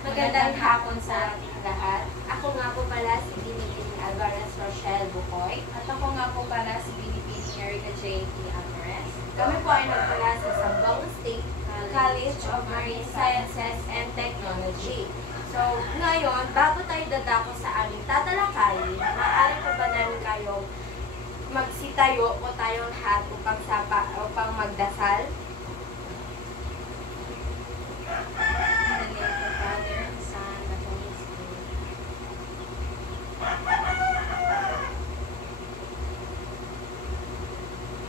Magandang hapon sa ating lahat. Ako nga po pala si Binibining Alvarez Rochelle Bukoy. At ako nga po pala si Binibining Erica J. T. Alvarez. Kami po ay nagmula sa Zamboanga State College of Marine Sciences and Technology. So, ngayon, bago tayo dadako sa aming tatalakayin, maaari pa ba namin kayong magsitayo o tayong lahat upang magdasal? In the name of the Father, the Son, and the Holy Spirit.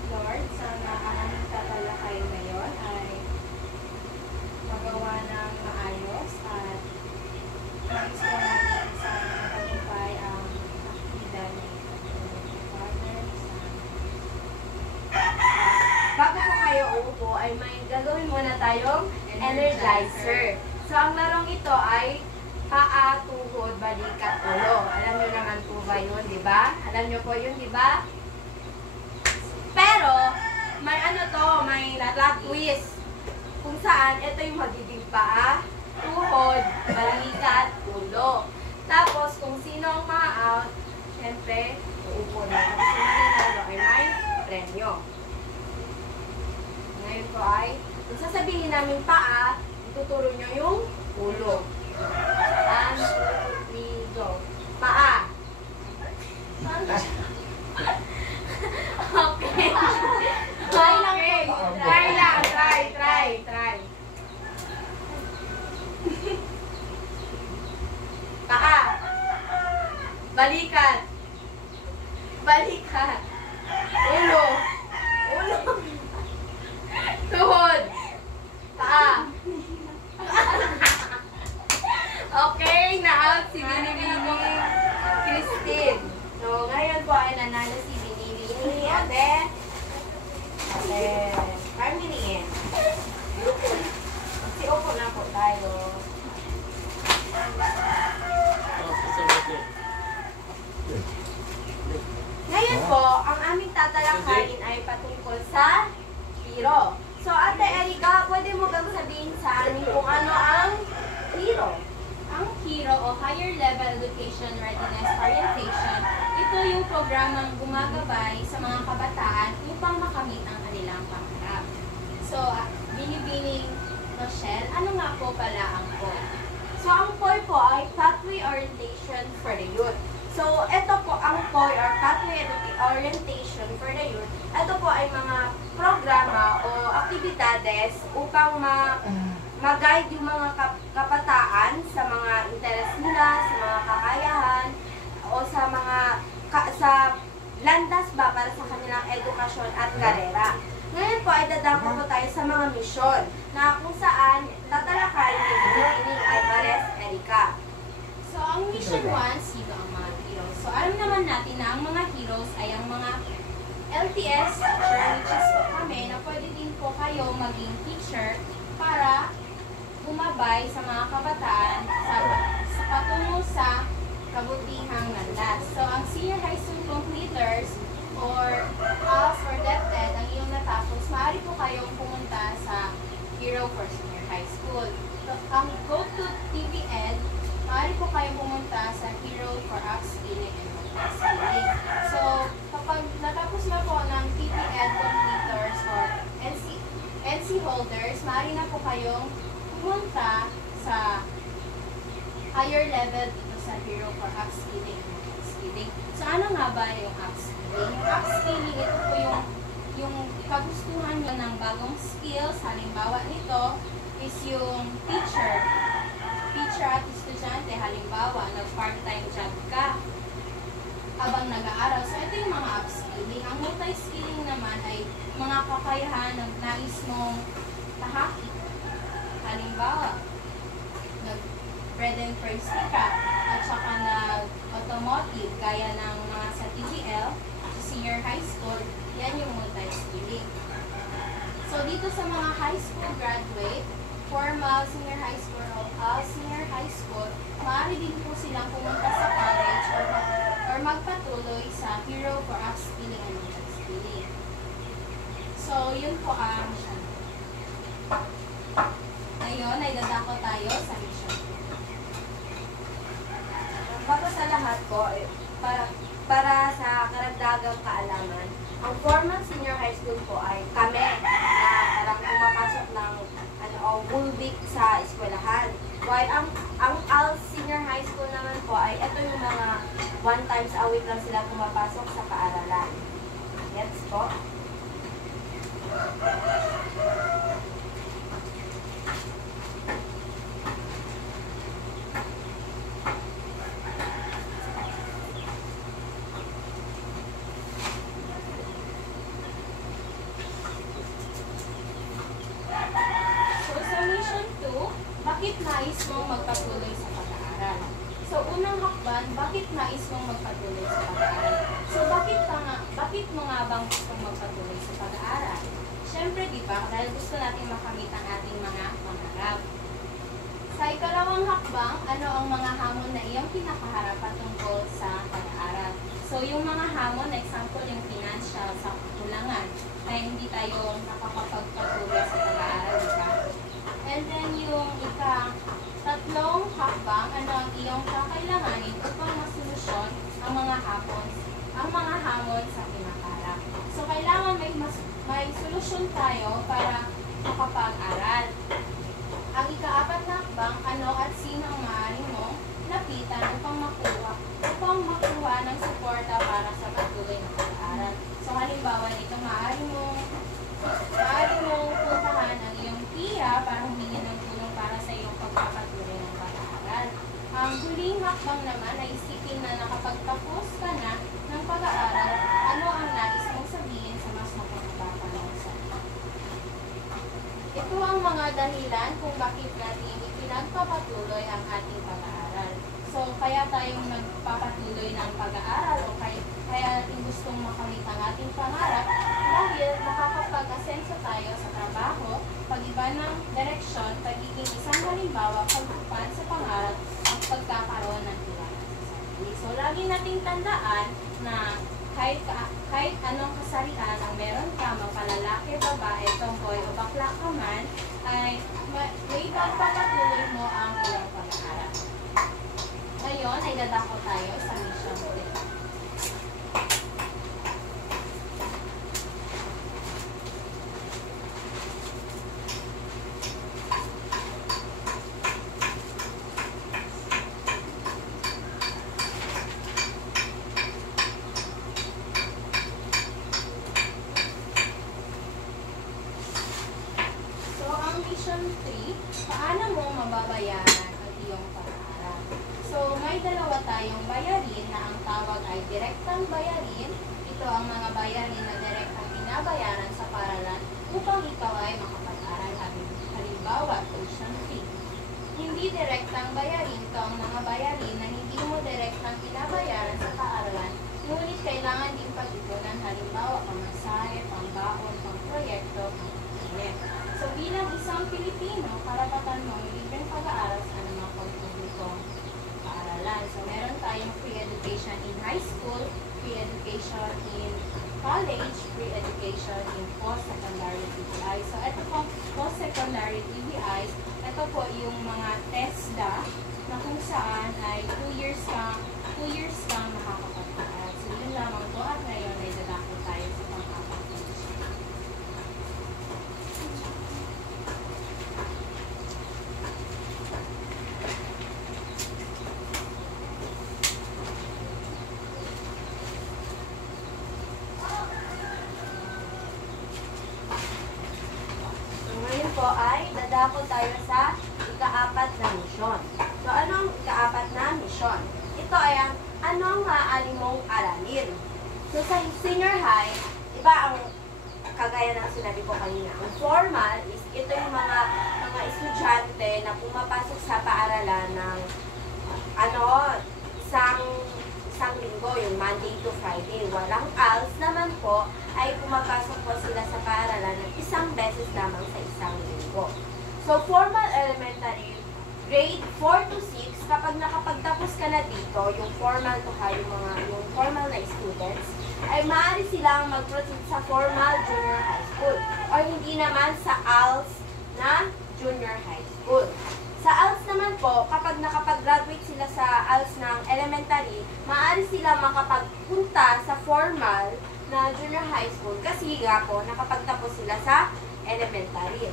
Lord, sana ang aming tatalakayin ngayon ay magawa ng maayos at nais ko namin sa pagtagumpay ang aktibidad ng Father, Son. Bago po kayo uupo, ay may gagawin muna tayong energizer. So, ang larong ito ay paa, tuhod, balikat, ulo. Alam nyo naman po ba yun, di ba? Alam nyo po yun, di ba? Pero, may may plot twist. Kung saan, ito yung magiging paa, tuhod, balikat, ulo. Tapos, kung sino ang ma-out, syempre, uupo na. Tapos, kung nanalo ay may premyo. Ngayon po ay, kung sasabihin namin paa, ituturo nyo yung ulo. 1, 2, 3, go. Paa. Okay. Try lang po. Try lang. Try. Paa. Balikat. Ulo. Tuhod. Paa. Okay, na-out si Binibini Christine. So, ngayon po ay nanalo si Binibini. Ate, pamiliin. Magsiupo na po tayo. Ngayon po, ang aming tatalakayin ay patungkol sa hero. So, Ate Erica, pwede mo bang sabihin sa amin kung ano ang hero? Ang HERO o Higher Level Education Readiness Orientation, ito yung programang gumagabay sa mga kabataan upang makamit ang kanilang pangarap. So, Binibining Rochelle, ano nga po pala ang POY? So, ang POY po ay Pathway Orientation for the Youth. So, ito po ang POY or Pathway Orientation for the Youth. Ito po ay mga programa o aktibidades upang mag-guide yung mga kabataan sa mga interes nila, sa mga kakayahan, o sa landas ba para sa kanilang edukasyon at karera. Ngayon po ay dadako po tayo sa mga misyon na kung saan tatalakayin ni Binibining Alvarez Erica. So, ang Mission 1, sino ang mga heroes? So, alam naman natin na ang mga heroes ay ang mga LTS teacher, which is po kami, na pwede din po kayo maging teacher para bumabay sa mga kabataan sa patungo sa kabutihang landas. So, ang senior high school completers or ALS or DepEd ang iyong natapos, maaari po kayong pumunta sa HERO for Senior High School. So, ang Go to TVEd, maaari po kayong pumunta sa HERO for Upskilling and Multiskilling. So, kapag natapos na po ng TVEd completers or NC holders, maaari na po kayong pumunta sa higher level dito sa HERO for Upskilling and Multiskilling. So, ano nga ba yung upskilling? Yung upskilling, ito po yung kagustuhan nyo ng bagong skills. Halimbawa nito is yung teacher at estudyante. Halimbawa, nag-part-time job ka habang nag-aaral. So, ito yung mga upskilling. Ang multi-skilling naman ay mga kakayahan ng nais mong tahaki. Halimbawa, nag-bread and pastry ka at saka nag-automotive gaya ng mga sa TGL, sa senior high school, yan yung multi-skilling. So, dito sa mga high school graduate, formal senior high school o senior high school, maaari din po silang pumunta sa college or magpatuloy sa HERO for Upskilling and Multiskilling. So, yun po ang mission. Ngayon ay dadako tayo sa mission 2. lahat po, para sa karagdagang kaalaman, ang formal senior high school po ay kami na parang pumapasok ng full week sa eskwelahan. While ang ALS senior high school naman po ay ito yung mga 1 times a week lang sila pumapasok sa paaralan. Yes po. Bakit nais mong magpatuloy sa pag-aaral? So, unang hakban, bakit nais mong magpatuloy sa pag-aaral? So, bakit mo nga bang gustong magpatuloy sa pag-aaral? Siyempre, di ba, dahil gusto natin makamit ang ating mga pangarap. Sa ikalawang hakbang, ano ang mga hamon na iyong pinakaharap patungkol sa pag-aaral? So, yung mga hamon, example, yung financial sa kakulangan, na hindi tayo nakakapagpatuloy sa pag-aaral, di ba? And then yung tatlong hakbang, ano ang iyong kakailanganin upang masolusyon ang mga hamon sa pinakaharap. So kailangan may solusyon tayo para makapag-aral. Ang ika-4 na hakbang, ano at sino ang maaari mong lapitan upang makuha ng suporta para sa patuloy na pag-aaral. So halimbawa nito, maaari mong puntahan ang iyong tiya para humingi ng tulong para sa iyong pagpapatuloy ng pag-aaral. Ang huling hakbang naman ay isipin na nakapagtapos ka na ng pag-aaral, ano ang nais mong sabihin sa mas mapagpapanong sa iyo. Ito ang mga dahilan kung bakit natin ipinagpapatuloy ang ating pag-aaral. So, kaya tayong nagpapatuloy ng pag-aaral o kaya natin gustong makamit ang ating pangarap dahil makakapag-asenso tayo sa trabaho, pag-iba ng direksyon, pagiging isang halimbawa, pagtupad sa pangarap at pagkakaroon ng tiwala sa sarili. So, lagi nating tandaan na kahit anong kasarian ang meron ka, magpalalaki, babae, tomboy o bakla ka man, ay may pagpapatuloy mo ang iyong pag-aaral. Ngayon ay dadako tayo sa mission 3. So, ang mission 3, paano mo mababayaran ang iyong pag-aaral? So, may dalawa tayong bayarin na ang tawag ay direktang bayarin. Ito ang mga bayarin na direktang binabayaran sa paaralan upang ikaw ay makapag-aral. Halimbawa, tuition fee. Hindi direktang bayarin, ito ang mga bayarin na hindi mo direktang binabayaran sa paaralan, ngunit kailangan din pag-ipunan. Halimbawa, pamasahe, pambaon, pamproyekto, pang-internet. So, bilang isang Pilipino, karapatan mo yung libreng pag-aaral sa anumang pagpublikong paaralan. So, meron tayong free education in high school, free education in college, free education in post-secondary TVI. So, ito po, post-secondary TVIs, ito po yung mga TESDA na kung saan ay 2 years kang nakakapag-aaral. So, yun lamang po at ngayon ay dadako tayo sa pang-apat. Po ay dadako tayo sa ika-4 na misyon. So, ano ang ika-4 na misyon? Ito ay ano ang maaari mong aralin. So, sa senior high, iba ang kagaya ng sinabi ko kanina. Ang formal is ito yung mga estudyante na pumapasok sa paaralan ng isang linggo, yung Monday to Friday. Walang ALS naman po ay pumapasok po sila sa paaralan ng isang beses lamang sa isang linggo. So, formal elementary, grade 4 to 6, kapag nakapagtapos ka na dito, yung formal to high, yung formal na students, ay maaari silang mag-proceed sa formal junior high school o hindi naman sa ALS na junior high school. Sa ALS naman po, kapag nakapag-graduate sila sa ALS ng elementary, maaari sila makapagpunta sa formal na junior high school kasi nga po, nakapagtapos sila sa elementary.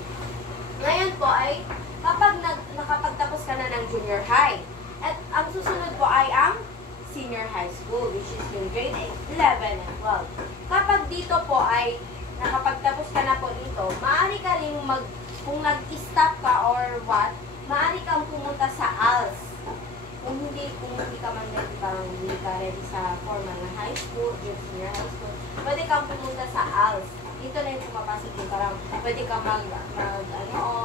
Ngayon po ay kapag nakapagtapos ka na ng junior high, at ang susunod po ay ang senior high school, which is yung grade 11 and 12. Kapag dito po ay nakapagtapos ka na po dito, maaari ka rin kung nag-stop ka or what, maaari kang pumunta sa ALS. Kung hindi ka man hindi ka ready sa formal na high school, junior high school, pwede kang pumunta sa ALS. Dito na yung pumapasok yung parang pwede ka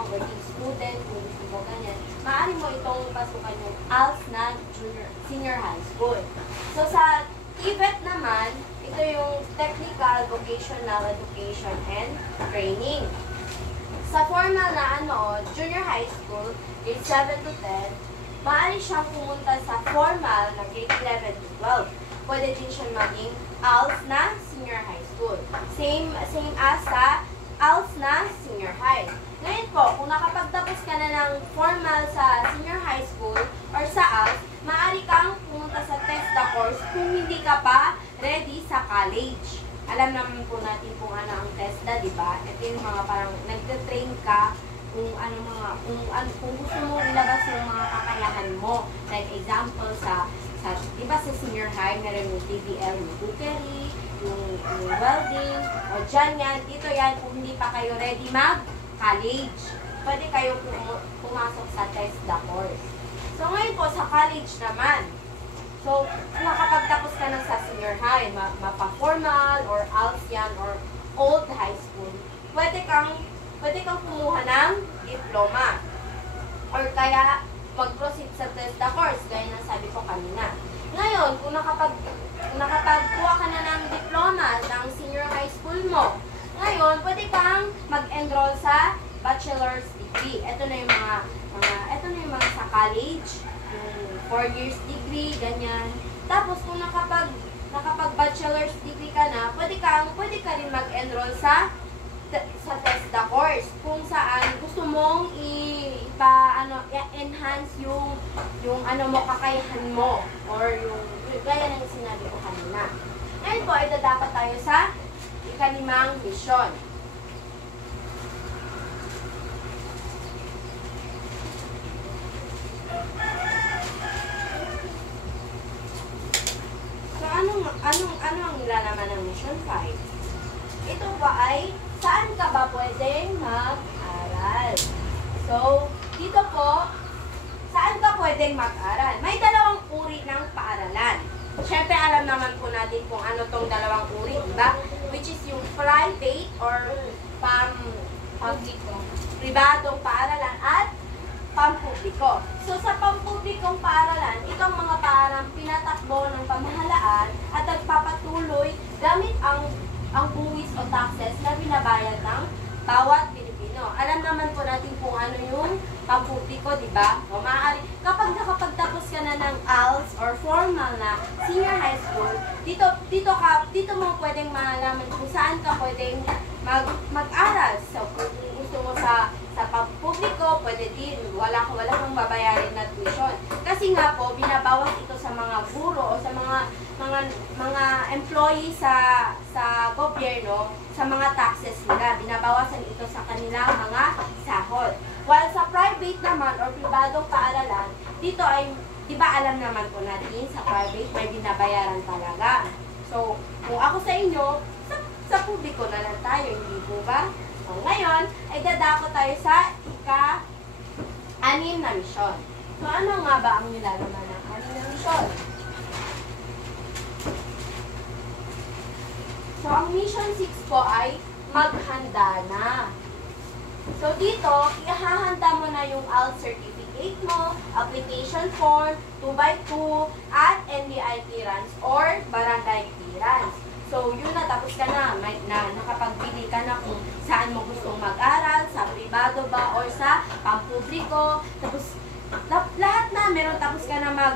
working student, kung gusto mo ganyan. Maaari mo itong pasukan yung ALS na senior high school. So sa TVET naman, ito yung Technical Vocational Education and Training. Sa formal na junior high school, grade 7 to 10, maaari siyang pumunta sa formal na grade 11 to 12. Pwede din siyang maging ALS na senior high school. Same as sa ALS na senior high. Ngayon po, kung nakapagtapos ka na ng formal sa senior high school or sa ALS, maaari kang pumunta sa TESDA course kung hindi ka pa ready sa college. Alam naman po natin kung ano ang TESDA, di ba? Ito yung mga parang nagte-train ka kung gusto mo ilabas yung mga kakayahan mo. Like example di ba sa senior high, meron yung TVL, yung cookery, yung welding, o dyan yan, dito yan, kung hindi pa kayo ready mag-college. Pwede kayo pumasok sa TESDA course. So ngayon po, sa college naman, so kung nakapagtapos ka na sa senior high, mapa-formal, or ALS yan, or old high school, pwede kang kumuha ng diploma. Or kaya, mag-proceed sa TESDA course, gaya ng sabi ko kanina. Ngayon, kung nakapagkuha ka na ng diploma ng senior high school mo, ngayon, pwede kang mag-enroll sa bachelor's degree. Ito na yung mga sa college, yung 4 years degree, ganyan. Tapos, kung nakapag-bachelor's degree ka na, pwede ka rin mag-enroll sa TESDA course, kung saan gusto mong i-enhance yung kakayahan mo, or yung gaya ng sinabi ko kanina. Ngayon po, ay dapat tayo sa ikalimang mission. So, ano ang nilalaman ng mission 5? Ito ba ay saan ka ba pwedeng mag-aral? So, dito po, saan ka pwedeng mag-aral? May dalawang uri ng paaralan. Siyempre, alam naman po natin kung ano tong dalawang uri, diba? Which is yung private or pribadong paaralan at pampubliko. So, sa pampublikong paaralan, itong mga paaralan pinatakbo ng pamahalaan at nagpapatuloy gamit ang buwis o taxes na binabayad ng bawat Pilipino. Alam naman po natin kung ano yung pampubliko, di ba? O maaari, kapag nakapagtapos ka na ng ALS or formal na senior high school, dito mo pwedeng malaman kung saan ka pwedeng mag-aral. So, kung gusto mo sa pampubliko, pwede din, wala kang babayarin na tuition. Kasi nga po, binabawas ito sa mga guro o sa mga employee sa gobyerno, sa mga taxes nila. Binabawasan ito sa kanilang mga sahod. While sa private naman or pribadong paaralan, dito ay, di ba alam naman po natin, sa private may binabayaran talaga. So, kung ako sa inyo, sa publiko na lang tayo, hindi po ba? So, ngayon, ay dadako tayo sa ika-6 na misyon. So, ano nga ba ang nilalaman ng 6 na misyon? So, ang mission 6 po ay maghanda na. So, dito, ihahanda mo na yung ALS certificate mo, application form, 2x2, at NBI clearance or barangay clearance. So, yun na, tapos ka na, nakapagbili ka na kung saan mo gustong mag-aral, sa pribado ba, or sa pampubliko. Tapos, lahat na, tapos ka na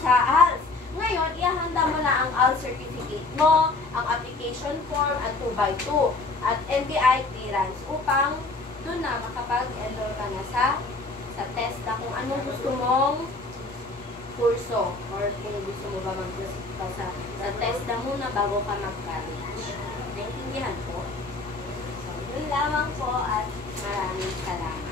sa ALS. Ngayon, ihahanda mo na ang ALS certificate mo, ang application form, at 2x2, at NBI clearance, upang doon na makapag-enroll ka na sa TESDA kung anong gusto mong kurso or kung gusto mo ba mag-proceed sa TESDA muna bago ka mag-college. Naintindihan po? So, yun lamang po at maraming salamat.